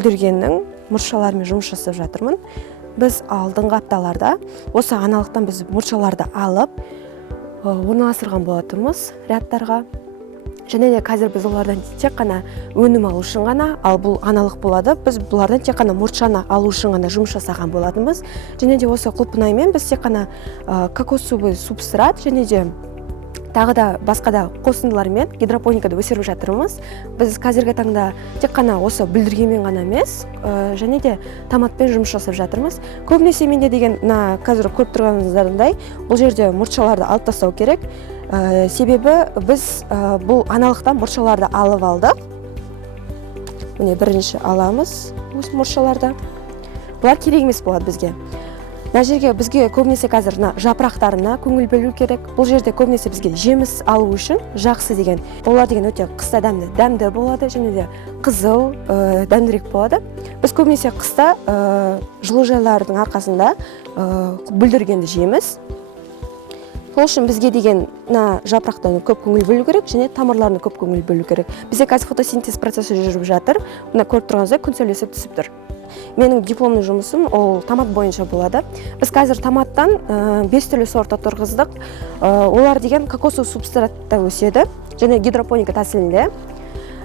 бүлдіргеннің мұртшаларымен жұмыс жасап жатырмын. Біз алдыңғы апталарда осы аналықтан біз мұртшаларды алып орналастырған болатынбыз рядтарға. Және де қазір біз олардан тек қана өнім алу үшін ғана, ал бұл аналық болады. Біз бұлардан тек қана мұртшаны алу үшін ғана жұмыс жасаған болатынбыз. Және де осы құлпынаймен біз тек қана кокосовый субстрат және де тағы да басқа да қосындылармен гидропоникада өсіріп жатырмыз. Біз қазіргі таңда тек қана осы бүлдіргенмен ғана емес, және де томатпен жұмыс жасап жатырмыз. Көбінесе менде деген қазір көріп тұрғаныңыздардай, бұл жерде мұртшаларды алып тастау керек. Себебі біз бұл аналықтан мұртшаларды алып алдық. Міне бірінші аламыз осы мұртшаларды. Бұлар керек емес болады бізге. Мына жерге бізге көбінесе қазір жапырақтарына көңіл бөлу керек. Бұл жерде көбінесе бізге жеміс алу үшін жақсы деген. Олар деген өте қыста дәмді болады, және де қызыл, дәмдірек болады. Біз көбінесе қыста жылыжайлардың арқасында бүлдіргенді жейміз. Сол үшін бізге деген жапырақтарына көп көңіл бөлу керек, және тамырларына көп көңіл бөлу керек. Бізде қазір фотосинтез процесі жүріп жатыр. Мына көріп тұрғаныңыздай күн сәулесі түсіп тұр. Менің дипломный жұмысым ол томат бойынша болады. Біз қазір томаттан 5 түрлі сорт отырғыздық. Олар деген кокосовый субстратта өседі, және гидропоника тәсілінде.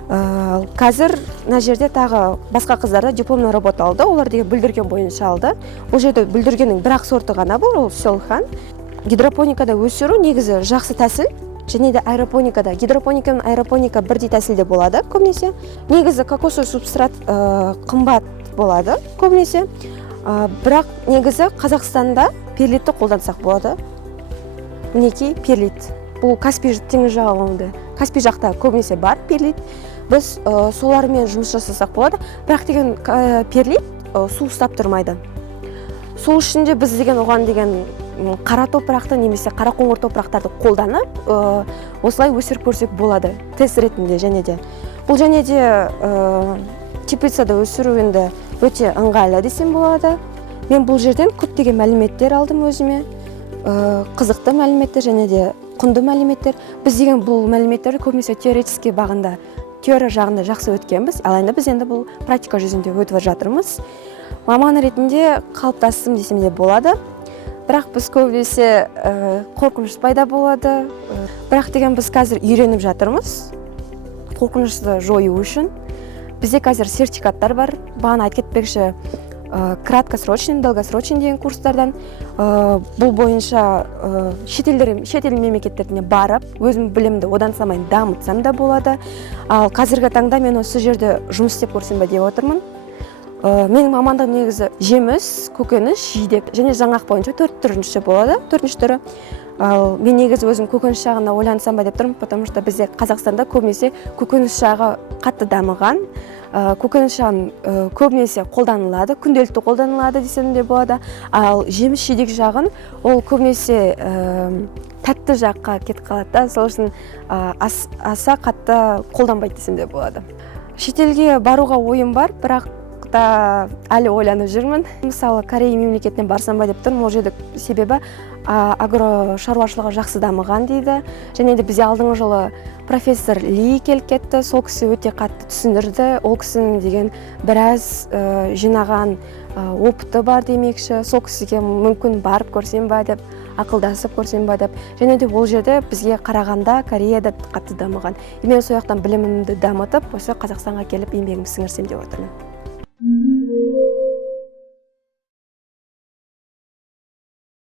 Қазір мына жерде тағы басқа қыздар да дипломный работа алды. Олар деген бүлдірген бойынша алды. Бұл жерде бүлдіргеннің бір-ақ сорты ғана бұл, ол селхан. Гидропоникада өсіру негізі жақсы тәсіл, және де аэропоникада. Гидропоника мен аэропоника бірдей тәсілде болады көбінесе. Негізі кокосовый субстрат қымбат болады көбінесе. Бірақ негізі Қазақстанда перлитті қолдансақ болады. Мінекей перлит. Бұл Каспий теңіз жағалауында. Каспий жақта көбінесе бар перлит. Біз солармен жұмыс жасасақ болады. Бірақ деген перлит су ұстап тұрмайды. Сол үшін де біз деген оған деген қара топырақты немесе қара қоңыр топырақтарды қолданып, осылай өсіріп көрсек болады, тест ретінде және де. Бұл және де теплицада өсіру енді өте ыңғайлы десем болады. Мен бұл жерден көптеген мәліметтер алдым өзіме, қызықты мәліметтер және де құнды мәліметтер. Біз деген бұл мәліметтерді көбінесе теоретический бағында, теория жағында жақсы өткенбіз, алайда біз енді бұл практика жүзінде өтіп жатырмыз. Маман ретінде қалыптастым десем де болады. Бірақ біз көбінесе қорқыныш пайда болады. Бірақ деген біз қазір үйреніп жатырмыз қорқынышты жою үшін. Бізде қазір сертификаттар бар. Бағана айтып кетпекші, краткосрочный, долгосрочный деген курстардан. Бұл бойынша шетел мемлекеттеріне барып, өзім білімді одан самайын дамытсам да болады. Ал қазіргі таңда мен осы жерде жұмыс істеп көрсем бе деп отырмын. Менің мамандығым негізі жеміс, көкөніс, жидек және жаңғақ бойынша 4 түрінші болады. 4-ші түрі. Мен негізі өзім көкөніс жағына ойлансам ба деп тұрмын, потому что бізде Қазақстанда көбінесе көкөніс жағы қатты дамыған. Көкөніс жағын көбінесе қолданылады, күнделікті қолданылады десем де болады. Ал жеміс, жидек жағын ол көбінесе тәтті жаққа кетіп қалады. Сол үшін аса қатты қолданбайды десем де болады. Шетелге баруға ойым бар, бірақ әлі ойланып жүрмін. Мысалы, Корея мемлекетінен барсам ба деп тұрмын. Ол жерде себебі агро шаруашылығы жақсы дамыған дейді. Және де бізде алдыңғы жылы профессор Ли келіп кетті. Сол кісі өте қатты түсіндірді. Ол кісінің деген біраз жинаған опыты бар демекші. Сол кісіге мүмкін барып көрсем ба деп, ақылдасып көрсем ба деп. Және де ол жерде бізге қарағанда Кореяда қатты дамыған. Мен сол жақтан білімімді дамытып, осы Қазақстанға келіп еңбегімді сіңірсем деп отырмын.